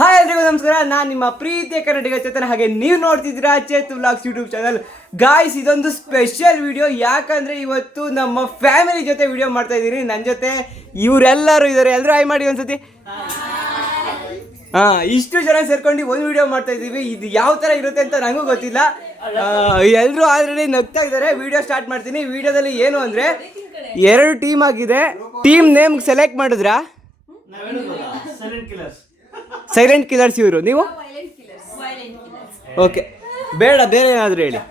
Hi ಎಲ್ರಿಗೂ ನಮಸ್ಕಾರ. ನಾನು ನಿಮ್ಮ ಪ್ರೀತಿಯ ಕನ್ನಡಿಗ ಚೇತನ. ಹಾಗೆ ನೀವು ನೋಡ್ತಿದ್ದೀರಾ Chethu vlogs YouTube channel guys ಇದೊಂದು ಸ್ಪೆಷಲ್ ವಿಡಿಯೋ ಯಾಕಂದ್ರೆ ಇವತ್ತು ನಮ್ಮ ಫ್ಯಾಮಿಲಿ ಜೊತೆ ವಿಡಿಯೋ ಮಾಡ್ತಾ ಇದ್ದೀನಿ. ನನ್ನ ಜೊತೆ ಇವರೆಲ್ಲರೂ ಇದ್ದಾರೆ ಎಲ್ಲರೂ ಹಾಯ್ ಮಾಡಿ ಒಂದ್ಸತಿ? ಹಾ, ಇಷ್ಟು ಜನ ಸೇರ್ಕೊಂಡು ಒಂದು ವಿಡಿಯೋ ಮಾಡ್ತಾ ಇದ್ದೀವಿ. ಇದು ಯಾವ ಥರ ಇರುತ್ತೆ ಅಂತ ನನಗೂ ಗೊತ್ತಿಲ್ಲ. ಎಲ್ಲರೂ ಆಲ್ರೆಡಿ ನಗ್ತಾ ಇದ್ದಾರೆ ವಿಡಿಯೋ ಸ್ಟಾರ್ಟ್ ಮಾಡ್ತೀನಿ. ವಿಡಿಯೋದಲ್ಲಿ ಏನು ಅಂದರೆ ಎರಡು ಟೀಮ್ ಆಗಿದೆ. ಟೀಮ್ ನೇಮ್ ಸೆಲೆಕ್ಟ್ ಮಾಡಿದ್ರಾ? ಸೈಲೆಂಟ್ ಕಿಲರ್ಸ್ ಇವರು ನೀವು? ಓಕೆ ಬೇಡ ಬೇರೆ ಏನಾದರೂ ಹೇಳಿ.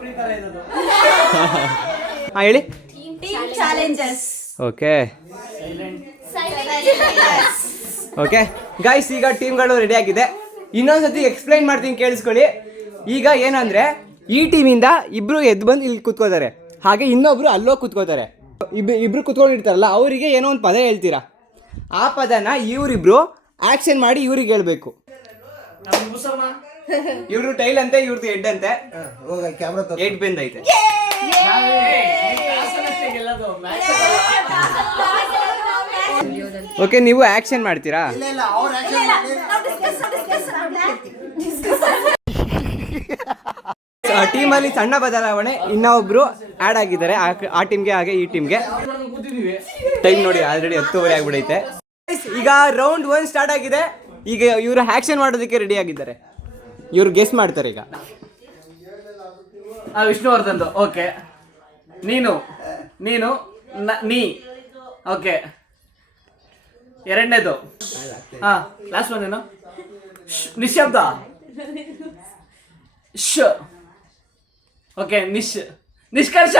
ಹಾಂ ಹೇಳಿ. ಓಕೆ ಓಕೆ ಗೈಸ್ ಈಗ ಟೀಮ್ಗಳು ರೆಡಿ ಆಗಿದೆ. ಇನ್ನೊಂದ್ಸತಿ ಎಕ್ಸ್ಪ್ಲೈನ್ ಮಾಡ್ತೀನಿ ಕೇಳಿಸ್ಕೊಳ್ಳಿ. ಈಗ ಏನಂದ್ರೆ ಈ ಟೀಮಿಂದ ಇಬ್ರು ಎದ್ದು ಬಂದು ಇಲ್ಲಿ ಕೂತ್ಕೋತಾರೆ. ಹಾಗೆ ಇನ್ನೊಬ್ರು ಅಲ್ಲೋ ಕೂತ್ಕೋತಾರೆ. ಇಬ್ ಇಬ್ರು ಕೂತ್ಕೊಂಡಿರ್ತಾರಲ್ಲ ಅವರಿಗೆ ಏನೋ ಒಂದು ಪದ ಹೇಳ್ತೀರಾ? ಆ ಪದನ ಇವರಿಬ್ರು ಆಕ್ಷನ್ ಮಾಡಿ ಇವ್ರಿಗೆ ಹೇಳ್ಬೇಕು. ಇವ್ರು ಟೈಲ್ ಅಂತೆ ಇವ್ರದ್ದು ಹೆಡ್ ಅಂತೆ. ಹೋಗ ಕ್ಯಾಮ್ರಾ ಏಟ್ ಬೆಂದ್ ಐತೆ. ಓಕೆ ನೀವು ಆಕ್ಷನ್ ಮಾಡ್ತೀರಾ? ಟೀಮ್ ಅಲ್ಲಿ ಸಣ್ಣ ಬದಲಾವಣೆ ಇನ್ನೊಬ್ರು ಆಡ್ ಆಗಿದ್ದಾರೆ ಆ- ಆ ಟೀಮ್ಗೆ ಹಾಗೆ ಈ ಟೀಮ್ಗೆ ಟೈಮ್ ನೋಡಿ ಆಲ್ರೆಡಿ ಹತ್ತುವರೆ ಆಗ್ಬಿಡೈತೆ. ಈಗ ರೌಂಡ್ ಒನ್ ಸ್ಟಾರ್ಟ್ ಆಗಿದೆ. ಈಗ ಇವರು ಆಕ್ಷನ್ ಮಾಡೋದಕ್ಕೆ ರೆಡಿ ಆಗಿದ್ದಾರೆ. ಇವ್ರು ಗೆಸ್ ಮಾಡ್ತಾರೆ ಈಗ. ಆ ವಿಷ್ಣುವರ್ಧನ್ದು. ಓಕೆ ನೀನು. ನೀನು. ನ- ಓಕೆ ಎರಡನೇದು. ಹಾ ಲಾಸ್ಟ್ ಒನ್ ಏನು ಶ್- ನಿಶ್ಶಬ್ದ ಶ್. ಓಕೆ ನಿಶ್. ನಿಷ್ಕರ್ಷ.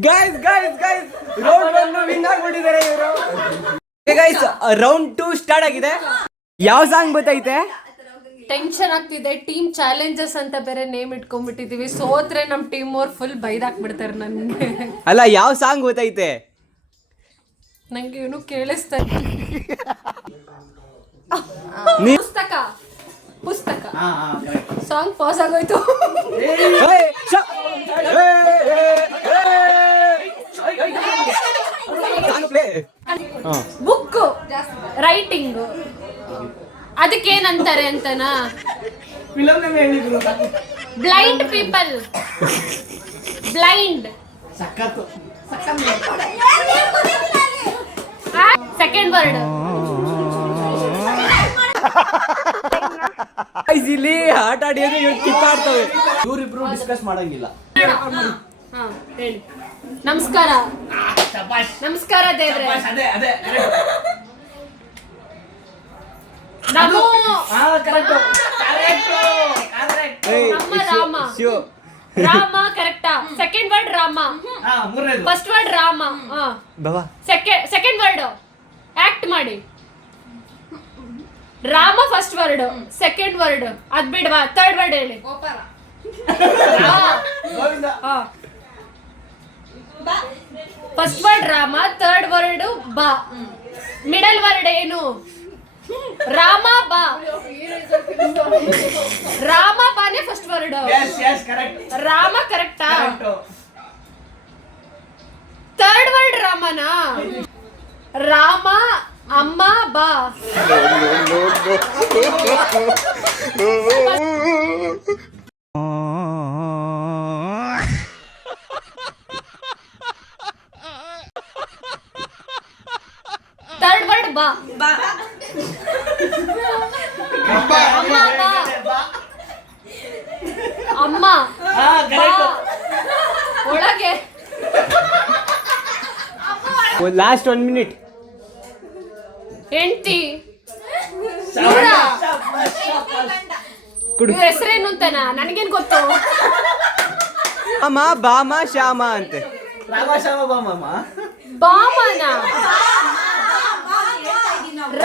Guys guys guys round one win ಆಗ್ಬಿಟ್ಟಿದ್ದಾರೆ ಇವರು. ಗೈಸ್ ರೌಂಡ್ ಟೂ ಸ್ಟಾರ್ಟ್ ಆಗಿದೆ. ಯಾವ ಸಾಂಗ್ ಗೊತ್ತೈತೆ? ಟೆನ್ಷನ್ ಆಗ್ತಿದೆ ಟೀಮ್ ಚಾಲೆಂಜಸ್ ಅಂತ ಬೇರೆ ನೇಮ್ ಇಟ್ಕೊಂಡ್ಬಿಟ್ಟಿದೀವಿ. ಸೋತ್ರೆ ನಮ್ ಟೀಮ್ ಅವ್ರು ಫುಲ್ ಬೈದಾಕ್ಬಿಡ್ತಾರೆ ನನ್ಗೆ. ಅಲ್ಲ ಯಾವ ಸಾಂಗ್ ಗೊತ್ತೈತೆ? ನಂಗೆ ಇವನು ಕೇಳಿಸ್ತಾ ನೀ- ಪುಸ್ತಕ ಪುಸ್ತಕ. ಹಾ ಹಾ ಸಾಂಗ್ ಪಾಸ್ ಆಗೋಯ್ತು ಏಯ್, ಶ- ಏಯ್, ಏಯ್, ಏಯ್. Song play. ಹಾ. ಬುಕ್ ರೈಟಿಂಗ್ ಅದಕ್ಕೇನಂತಾರೆ ಅಂತನಾ? Blind people blind second word ಇಲ್ಲಿ ಆಟ ಆಡಿಯೋದು ಇವ್ರು ಕಿತ್ತಾಡ್ತವೆ ಇವ್ರಿಬ್ರು ಡಿಸ್ಕಸ್ ಮಾಡಂಗಿಲ್ಲ. ಹಾ ಹೇಳಿ. ನಮಸ್ಕಾರ. ನಮಸ್ಕಾರ ದೇವ್ರೆ. ಅದೇ ಅದೇ ನಮೋ ಹಾ ಕರೆಕ್ಟ್ ಕರೆಕ್ಟ್ ಕರೆಕ್ಟ್ ನಮ್ಮ ರಾಮ. ರಾಮ ಕರೆಕ್ಟಾ second word Rama. First word Rama. Second second word act ಮಾಡಿ. Rama first word second word ಅದ್ ಬಿಡ್ವಾ ಥರ್ಡ್ ವರ್ಡ್ ಹೇಳಿ. Govinda. First word Rama third word ಬಾ ಮಿಡಲ್ ವರ್ಡ್ ಏನು ರಾಮ ಬಾ Rama ಬಾನೆ first word yes yes correct Rama ಕರೆಕ್ಟಾ correct third word ರಾಮನಾ ರಾಮ ಅಮ್ಮ ಬಾ ಥರ್ಡ್ ವರ್ಡ್ ಬಾ ಅಮ್ಮ ಬಾ ಅಮ್ಮ ಹಾ ಬಾ ಕರೆಕ್ಟ್ ಒಳಗೆ ಲಾಸ್ಟ್ ಒನ್ ಮಿನಿಟ್ ಹೆಂಡ್ತಿ ಕುಡು ಇವ್ರ ಹೆಸರೇನು ಅಂತನಾ ನನಗೇನ್ ಗೊತ್ತು ಅಮ್ಮ ಬಾಮ ಶ್ಯಾಮ ಅಂತೆ ರಾಮ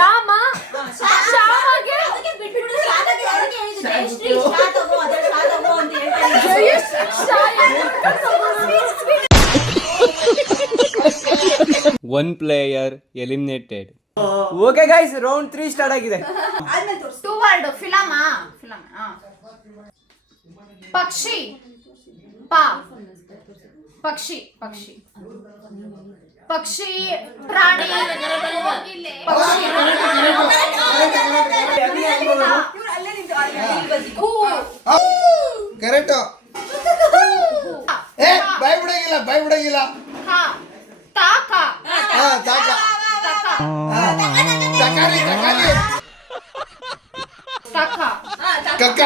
ಶ್ಯಾಮ? ಅಂತ ಬಾಮನ Rama ಶ್ಯಾಮಗೆ one player eliminated okay guys round three start ಆಗಿದೆ. ಟೂ ವರ್ಡ್ ಫಿಲಮ. ಫಿಲಮ್ ಪಕ್ಷಿ. ಪಾ. ಪಕ್ಷಿ ಪಕ್ಷಿ. ಪಕ್ಷಿ ಪ್ರಾಣಿ ಪಕ್ಷಿ ಕರೆಕ್ಟ್ ಏ ಬಾಯ್ ಬಿಡಂಗಿಲ್ಲ ಬಾಯ್ ಬಿಡಂಗಿಲ್ಲ ತಾಕ ಹಾ ತಾಕ ತಕಾರಿ ತಕಾರಿ ಕಕ್ಕ ಕಕ್ಕ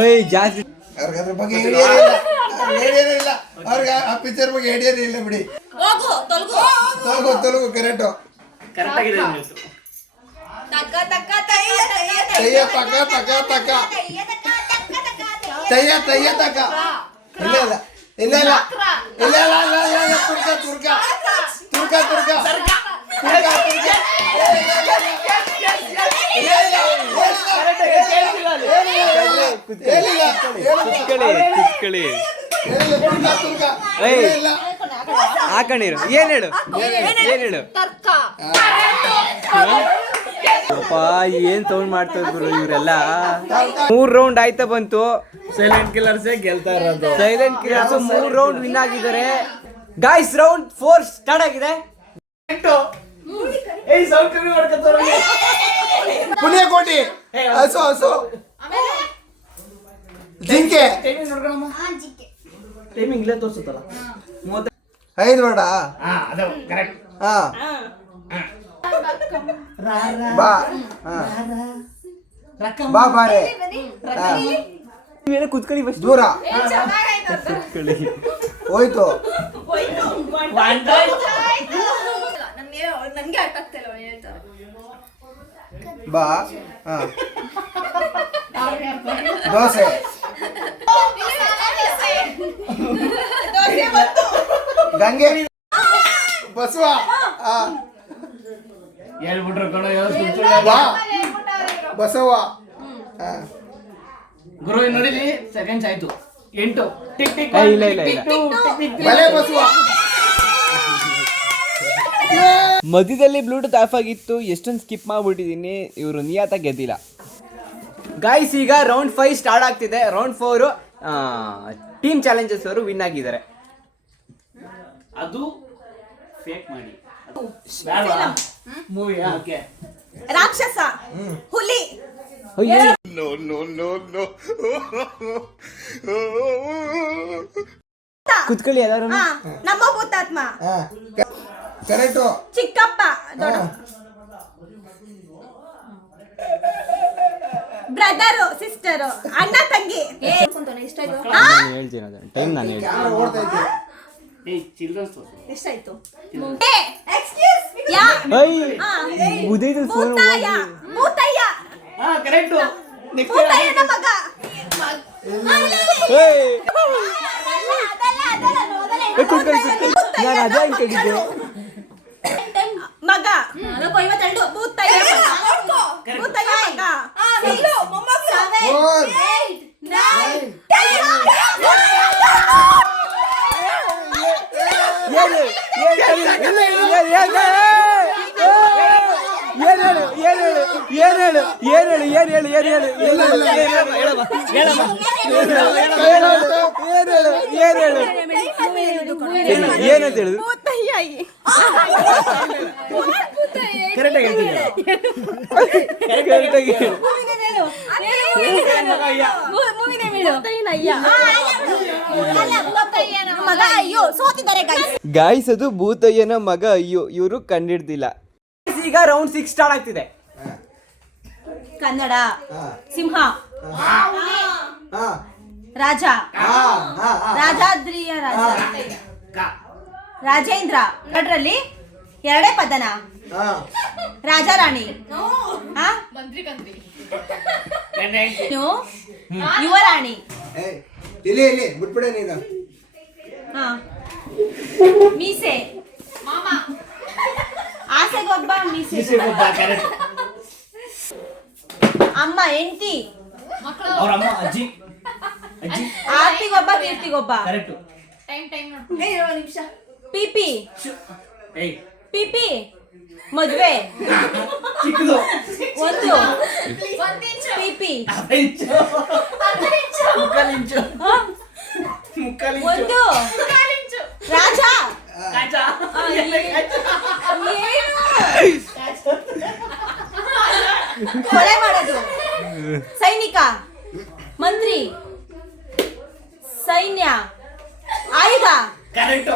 ಏಯ್ ಜಾಸ್ತಿ ಅವ್ರಿಗೆ ಅದ್ರ ಬಗ್ಗೆ ಐಡಿಯಾನೇ ಇಲ್ಲ ಅವ್ರಿಗೆ ಇಲ್ಲ ಆ ಪಿಕ್ಚರ್ ಬಗ್ಗೆ ಐಡಿಯಾನೇ ಇಲ್ಲ ಬಿಡಿ ಹೋಗು ತೊಲಗು ತೊಲಗು ಕರೆಕ್ಟ್ ತಕ್ಕ ತಕ್ಕ ತಕ್ಕ ತಕ್ಕ ತಕ್ಕ ತಯ್ಯ ತಕ್ಕ ತಕ್ಕ ಇಲ್ಲ ಇಲ್ಲ ಇಲ್ಲ ಇಲ್ಲ ಇಲ್ಲ ಇಲ್ಲ ಇಲ್ಲ ತುರ್ಕ ತುರ್ಕ ತುರ್ಕ ತುರ್ಕ ಇಲ್ಲ ಹಾಕೊಂಡಿರು ಏನ್ ಹೇಳು ಏನ್ ಹೇಳು ಅಪ್ಪ ಏನ್ ಸೌಂಡ್ ಮಾಡ್ತಾ ಇದ್ರು ಇವರೆಲ್ಲ ಮೂರ್ ರೌಂಡ್ ಆಯ್ತಾ ಬಂತು ಸೈಲೆಂಟ್ ಕಿಲ್ಲರ್ಸ್ ಗೆಲ್ತಾ ಇರೋದು ಸೈಲೆಂಟ್ ಕಿಲ್ಲರ್ಸ್ ಮೂರ್ ರೌಂಡ್ ವಿನ್ ಆಗಿದ್ದಾರೆ ಗಾಯ್ಸ್ ರೌಂಡ್ ಫೋರ್ ಸ್ಟಾರ್ಟ್ ಆಗಿದೆ ಏಯ್ ಸೌಂಡ್ ಕಮ್ಮಿ ಮಾಡ್ಕೊತಾರ ಪುಣ್ಯಕೋಟಿ ಹಸು ಹಸು. ಜಿಂಕೆ. ಟೈಮಿಂಗ್ ನೋಡ್ಕೊಳಮ್ಮ. ಟೈಮಿಂಗ್ ಇಲ್ಲೇ ತೋರಿಸುತ್ತಲ್ಲ. ಮೂವತ್ತ ಐದು ಬೇಡ. ಹಾ ಅದು ಕರೆಕ್ಟ್ ಹಾ. ಬಾ. ಹಾ. ಬಾ ಬಾರೆ. ಕುತ್ಕೊಳ್ಳಿ ಫಸ್ಟ್ ದೂರ. ಕುತ್ಕೊಳ್ಳಿ. ಹೋಯ್ತು ನನ್ಗೆ ಅರ್ಥ ಆಗ್ತಿಲ್ಲ ಅವ್ನು ಹೇಳ್ತಾರೆ ಬಾ ಹಾ. ದೋಸೆ. ಗಂಗೆ. ಬಸವ. ಹಾ. ಹೇಳ್ಬಿಟ್ರು ಕಣ ಬಾ. ಬಸವ. ಗುರು ನೋಡಿಲಿ ಸೆಕೆಂಡ್ಸ್ ಆಯ್ತು. ಎಂಟು. ಟಿಕ್ ಟಿಕ್ ಇಲ್ಲ, ಇಲ್ಲ, ಇಲ್ಲ. ಬಲೆ ಬಸವ. ಮಧ್ಯದಲ್ಲಿ ಬ್ಲೂಟೂತ್ ಆಫ್ ಆಗಿತ್ತು. ಎಷ್ಟೊಂದು ಸ್ಕಿಪ್ ಮಾಡ್ಬಿಟ್ಟಿದ್ದೀನಿ ಇವರು ನಿಯತ ಗೆದ್ದಿಲ್ಲ. ಗಾಯ್ಸ್ ಈಗ ರೌಂಡ್ ಫೈವ್ ಸ್ಟಾರ್ಟ್ ಆಗ್ತಿದೆ. ರೌಂಡ್ ಫೋರು ಟೀಮ್ ಚಾಲೆಂಜಸ್ ಅವರು ವಿನ್ ಆಗಿದ್ದಾರೆ. ಅದು ಫೇಕ್ ಮಾಡಿ ಮೂವಿ ಓಕೆ ರಾಕ್ಷಸ. ಹುಲಿ. ಕುತ್ಕೊಳ್ಳಿ ಯಾರು ಹಾ, ನಮ್ಮ ಭೂತಾತ್ಮ. ಕರೆಕ್ಟು. ಚಿಕ್ಕಪ್ಪ ದೊಡ್ಡ ಬ್ರದರ್ ಸಿಸ್ಟರ್ ಅಣ್ಣ ತಂಗಿ. ಹೇಳ್ತೀನಿ ಟೈಮ್ ನಾನು ಹೇಳ್ತೀನಿ. ಕ್ಯಾಮ್ರಾ excuse ಯಾ. ಐ ಮೂತಯ್ಯ ಮೂತಯ್ಯನ ಮಗ. ಅಲ್ಲ, ಅಲ್ಲ, ಏ ಮಗ ಭೂತಯ್ಯ ಮಗ ಭೂತಯ್ಯ ಮಗ ಫೋರ್ ಏನು ಏನು ಏನು ಹೇಳು ಏನು ಹೇಳು ಏನ್ ಹೇಳು ಏನ್ ಹೇಳು ಏನ್ ಹೇಳು ಏನ್ ಹೇಳು ಏನ್ ಹೇಳು ಏನ್ ಹೇಳು ಏನು ಹೇಳು ಏನ್ ಹೇಳು ಆಗಿ ಹೇಳ್ತೀನಿ ಕರೆಕ್ಟಾಗಿ ಹೇಳು ಮಗ ಅಯ್ಯೋ ಸೋತಿದ್ದಾರೆ ಗೈಸ್ ಗಾಯ್ಸ್ ಅದು ಭೂತಯ್ಯನ ಮಗ ಅಯ್ಯೋ ಇವರು ಕಂಡಿಡ್ದಿಲ್ಲ. ಈಗ ರೌಂಡ್ ಸಿಕ್ಸ್ ಸ್ಟಾರ್ಟ್ ಆಗ್ತಿದೆ. ಕನ್ನಡ ಸಿಂಹ ಹಾ. ರಾಜ ರಾಜಾದ್ರಿಯ ರಾಜ. ರಾಜೇಂದ್ರ ಎರಡರಲ್ಲಿ ಎರಡೇ ಪದನ? ರಾಜಾ ರಾಣಿ. ಯುವ ರಾಣಿ. ಇಲ್ಲಿ ಇಲ್ಲಿ ಬಿಟ್ಬಿಡ ನೀನು. ಮೀಸೆ. ಆಸೆಗೊಬ್ಬ ಮೀಸೆ. ಅಮ್ಮ ಹೆಂಡತಿ. ಅವ್ರ ಅಮ್ಮ ಅಜ್ಜಿ. ಅಜ್ಜಿ. ಆರ್ತಿಗೊಬ್ಬ ಕೀರ್ತಿಗೊಬ್ಬ ಕರೆಕ್ಟ್. ಟೈಮ್ ಟೈಮ್ ನೋಡಿ. ನಿಮಿಷ. ಪಿಪಿ ಏಯ್. ಪಿಪಿ ಮದುವೆ. ಚಿಕ್ಕದು. ಒಂದು. ಪಿಪಿ ಒಂದು. ರಾಜ. ಕೊಲೆ ಮಾಡೋದು. ಸೈನಿಕ. ಮಂತ್ರಿ. ಸೈನ್ಯ. ಆಯುಧ. ಕರೆಕ್ಟ್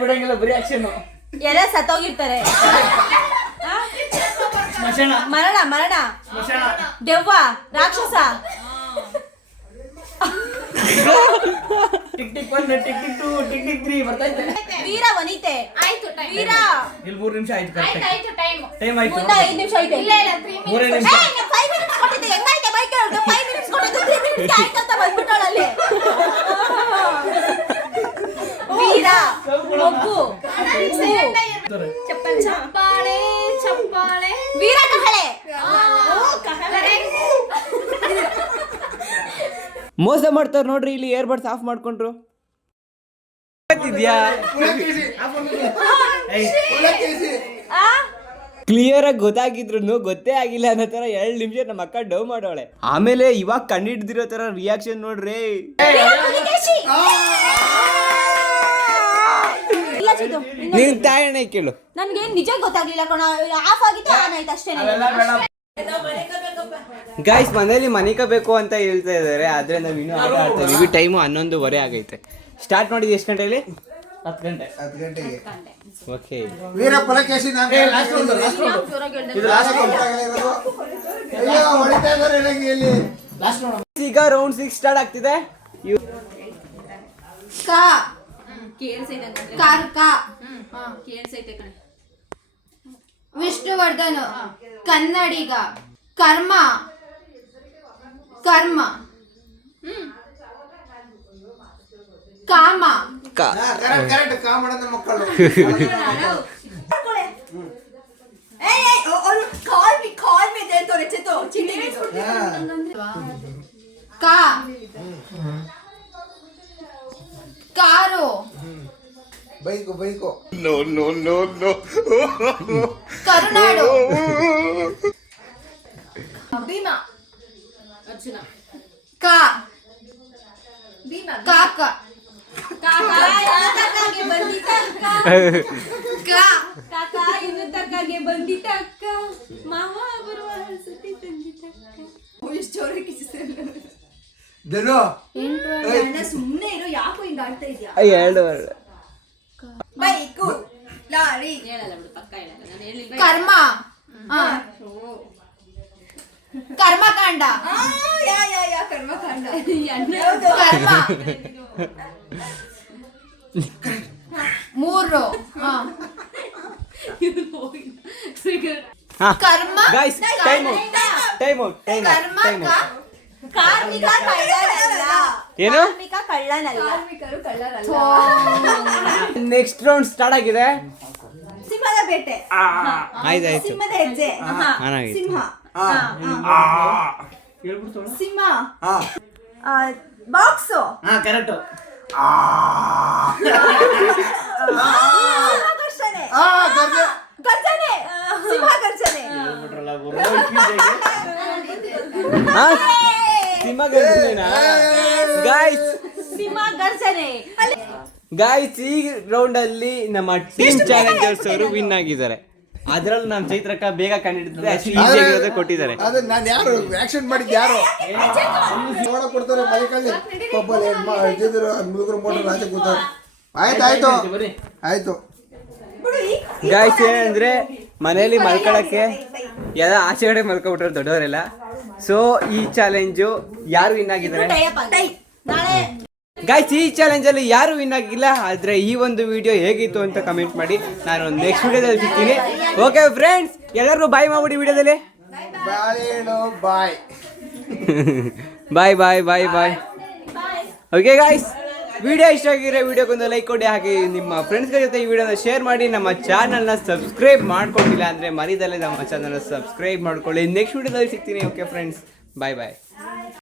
ಬಿಡಂಗಿಲ್ಲ. ಬರೀ ಆಕ್ಷನ್ ಎಲ್ಲ ಸತ್ತೋಗಿರ್ತಾರೆ? ಸ್ಮಶಾನ. ಮರಣ ಮರಣ. ಸ್ಮಶಾನ. ದೆವ್ವ ರಾಕ್ಷಸ. Tick tick one tick tick two tick tick three ಬರ್ತೈತೆ ವೀರ ವನಿತೆ. ಆಯ್ತು ಟೈಮ್ ವೀರ. ಇಲ್ಲಿ ಮೂರು ನಿಮಿಷ ಆಯ್ತು ಆಯ್ತು ಕರೆಕ್ಟ್ ಆಯ್ತು ಟೈಮ್ ಟೈಮ್ ಆಯ್ತು. ಮುಂದೆ ಐದು ನಿಮಿಷ ಆಯ್ತು ಇಲ್ಲ ಇಲ್ಲ ತ್ರೀ ಮೂರೇ ಮಿನಿಟ್ಸ್ ನಿಮಿಷ five minutes ಕೊಟ್ಟಿದ್ದೆ, ಹೆಂಗೈತೆ ಬೈಕ್ ಹೇಳು? five minutes ಕೊಟ್ಟಿದ್ದು three minutes ಗೆ ಆಯ್ತು ಅಂತ ಬಂದ್ಬಿಟ್ಟಾಳಲ್ಲಿ. ಮೊಗ್ಗು. ಹೂ. ಚಪ್ಪಾಳೆ ಚಪ್ಪಾಳೆ. ವೀರ ಕಹಳೆ. ಮೋಸ ಮಾಡ್ತಾರ ನೋಡ್ರಿ ಇಲ್ಲಿ ಏರ್ಬಡ್ಸ್ ಆಫ್ ಮಾಡ್ಕೊಂಡ್ರು? ಕ್ಲಿಯರ್ ಆಗಿ ಗೊತ್ತಾಗಿದ್ರು ಗೊತ್ತೇ ಆಗಿಲ್ಲ ಅನ್ನೋ ತರ ಎರಡು ನಿಮಿಷ ನಮ್ಮ ಅಕ್ಕ ಡವ್ ಮಾಡೋಳೆ. ಆಮೇಲೆ ಇವಾಗ ಕಂಡಿಡ್ದಿರೋ ತರ ರಿಯಾಕ್ಷನ್ ನೋಡ್ರಿ ವೀರ ಪುಲಿಕೇಶಿ. ಇಲ್ಲ ಚಿದ್ದು, ಇನ್ನೊಂದು. ನೀನ್ ತಾಯಣ್ಣ ಕೇಳು. ನನ್ಗೆ ನಿಜ ಗೊತ್ತಾಗ್ಲಿಲ್ಲ ಕಣ. ಆಫ್ ಆಗಿತ್ತು ಆನ್ ಆಯ್ತು ಅಷ್ಟೇ ಗೈಸ್ ಮನೇಲಿ ಮನಿಕ ಬೇಕು ಅಂತ ಹೇಳ್ತಾ ಇದಾರೆ ಆದ್ರೆ ನಾವ್ ಇನ್ನೂ ಆಟ ಆಡ್ತಾ ಇದೀವಿ ಟೈಮು ಹನ್ನೊಂದುವರೆ ಆಗೈತೆ. ಸ್ಟಾರ್ಟ್ ಮಾಡಿದ್ ಎಷ್ಟು ಗಂಟೆಲಿ ಹತ್ತು ಗಂಟೆ. ಹತ್ತು ಗಂಟೆಗೆ. ಓಕೆ ವೀರ ಪುಲಕೇಶಿ ನಾನು ಲಾಸ್ಟ್ ರೌಂಡ್ ಲಾಸ್ಟ್ ರೌಂಡ್ ಇದು ಲಾಸ್ಟ್ ರೌಂಡ್ ಅಯ್ಯೋ ಹೊಡಿತಾ ಇದಾರೆ ನನಗೆ ಇಲ್ಲಿ. ಲಾಸ್ಟ್ ರೌಂಡ್ ಈಗ ರೌಂಡ್ ಸಿಕ್ಸ್ ಸ್ಟಾರ್ಟ್ ಆಗ್ತಿದೆ. ಇವ್- ಕಾ ಕಾರ್ ಕಾ ವಿಷ್ಣುವರ್ಧನ್ ಕನ್ನಡಿಗ. ಕರ್ಮ. ಕರ್ಮ. ಕಾಮ. ಕ- ಕರೆಕ್ಟ್ ಕರೆಕ್ಟ್ ಕಾಮಣದ ಮಕ್ಕಳು ಕಾ ಕಾರು ಬೈಕು ಬೈಕು ಕರುನಾಡು ಭೀಮಾ ಕಾ ಭೀಮಾ ಕಾಕ ಕಾಕಾಗೆ ಬಂದಿದ್ದ ಅಕ್ಕ ಕಾ ಕಾಕ ಇನ್ನು ತಕ್ಕಾಗೆ ಬಂದಿದ್ದ ಅಕ್ಕ ಮಾವ ಬರುವ ಸತಿ ತಂದಿದ್ದ ಧನು ಸುಮ್ಮನೆ ಇರೋ ಯಾಕೋ ಹಿಂಗ ಆಡ್ತಾ ಇದ್ಯಾ? ಎರಡು. ಬೈಕು ಲಾರಿ ಕರ್ಮ. ಆ. ಕರ್ಮಕಾಂಡ. ಕರ್ಮ. ಮೂರು. ಆ. ಹಾ. ಕರ್ಮ. ಗಾಯ್ಸ್ ಟೈಮ್ ಟೈಮ್ ಟೈಮ್ ಕರ್ಮ ಟೈಮ್ ಕಾರ್ಮಿಕ ಕಳ್ಳನಲ್ಲ. ಏನು? ಕಾರ್ಮಿಕ ಕಳ್ಳನಲ್ಲ. ನೆಕ್ಸ್ಟ್ ರೌಂಡ್ ಸ್ಟಾರ್ಟ್ ಆಗಿದೆ. ಸಿಂಹದ ಬೇಟೆ. ಆಯ್ತಾಯ್ತು ಸಿಂಹದ ಹೆಜ್ಜೆ. ಆನಾಗೈತೆ. ಸಿಂಹ. ಹೇಳ್ಬಿಡ್ತಾಳ ಸಿಂಹ. ಹಾ ಬಾಕ್ಸು. ಹಾ ಕರೆಕ್ಟ್. ಗರ್ಜನೆ ಆ ಗರ್ಜೆ ಗರ್ಜನೆ. ಸಿಂಹ ಗರ್ಜನೆ ಹೇಳ್ಬಿಟ್ರಲ್ಲ ಗುರು. ಹಾ ಗಾಯ್ಸ್ ಸಿಂಹ ಗರ್ಜನೆ ಗಾಯ್ಸ್ ಈ ರೌಂಡ್ ಅಲ್ಲಿ ನಮ್ಮ ಟೀಮ್ ಚಾಲೆಂಜರ್ಸ್ ಅವರು ವಿನ್ ಆಗಿದ್ದಾರೆ ಅದ್ರಲ್ಲಿ ನಮ್ ಚೈತ್ರಕ್ಕ ಬೇಗ ಕಂಡಿಡಿದ್ರೆ ಅಷ್ಟು ಈಸಿ ಆಗಿರೋದೇ ಕೊಟ್ಟಿದ್ದಾರೆ ಅದು ನಾನು ಯಾರು ಆಕ್ಷನ್ ಮಾಡಿದ್ದು ಯಾರು ನೋಡಕ್ ಕೊಡ್ತಾರೆ ಮೈಕಲ್ಲಿ ಪಾಪ ಇದ್ದಿದ್ರು ಮುದುಗರು ಮೋಟರ್ ಆಚೆ ಕೂತಾರೆ ಆಯ್ತು ಆಯ್ತು ಆಯ್ತು ಗಾಯ್ಸ್ ಏನಂದ್ರೆ ಮನೆಯಲ್ಲಿ ಮಲ್ಕೊಳಕ್ಕೆ ಎಲ್ಲ ಆಚೆ ಕಡೆ ಮಲ್ಕೊಬಿಟ್ರೆ ದೊಡ್ಡವರೆಲ್ಲ ಸೊ ಈ ಚಾಲೆಂಜು ಯಾರು ವಿನ್ ಆಗಿದ್ದಾರೆ? ನಾಳೆ ಗಾಯ್ಸ್ ಈ ಚಾಲೆಂಜ್ ಅಲ್ಲಿ ಯಾರು ವಿನ್ ಆಗಿಲ್ಲ ಆದ್ರೆ ಈ ಒಂದು ವಿಡಿಯೋ ಹೇಗಿತ್ತು ಅಂತ ಕಮೆಂಟ್ ಮಾಡಿ. ನಾನು ನೆಕ್ಸ್ಟ್ ವಿಡಿಯೋದಲ್ಲಿ ಸಿಗ್ತೀನಿ. ಓಕೆ ಫ್ರೆಂಡ್ಸ್ ಎಲ್ಲರೂ ಬಾಯ್ ಮಾಡ್ಬಿಡಿ ವಿಡಿಯೋದಲ್ಲಿ. Bye bye bye bye okay guys video ಇಷ್ಟ ಆಗಿರೋ ವಿಡಿಯೋಗೊಂದು ಲೈಕ್ ಕೊಡಿ. ಹಾಗೆ ನಿಮ್ಮ ಫ್ರೆಂಡ್ಸ್ಗಳ ಜೊತೆ ಈ ವಿಡಿಯೋನ ಶೇರ್ ಮಾಡಿ. ನಮ್ಮ ಚಾನಲ್ನ ಸಬ್ಸ್ಕ್ರೈಬ್ ಮಾಡ್ಕೊಂಡಿಲ್ಲ ಅಂದರೆ ಮರಿದಲ್ಲೇ ನಮ್ಮ ಚಾನಲ್ನ ಸಬ್ಸ್ಕ್ರೈಬ್ ಮಾಡ್ಕೊಳ್ಳಿ. ನೆಕ್ಸ್ಟ್ ವಿಡಿಯೋದಲ್ಲಿ ಸಿಗ್ತೀನಿ. ಓಕೆ ಫ್ರೆಂಡ್ಸ್ ಬಾಯ್ ಬಾಯ್